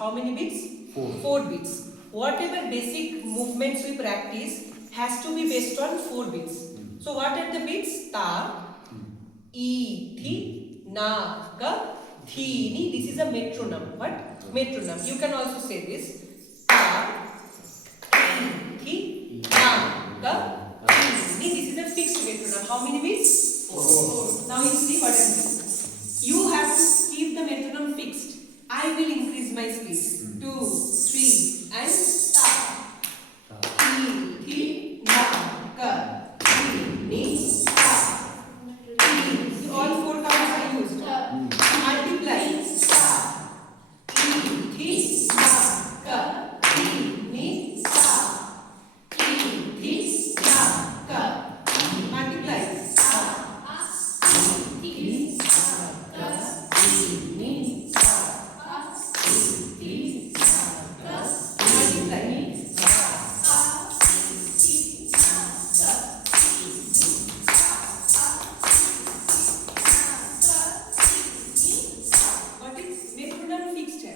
How many beats? 4 beats. Whatever basic movements we practice has to be based on 4 beats. So what are the beats? Ta, e, thi, na, ga, thi, ni. This is a metronome. What? Metronome. You can also say this. Ta, e, thi, na, ga, thi, ni. This is a fixed metronome. How many beats? 4. Now you see what I mean. You have to keep the metronome fixed. I will increase my speed. 2, 3 and start. Ti, thi, na, ga, thi, ni, ta. Ti. All 4 counts are used. Multiply. Ta. Ti, thi, na, ga,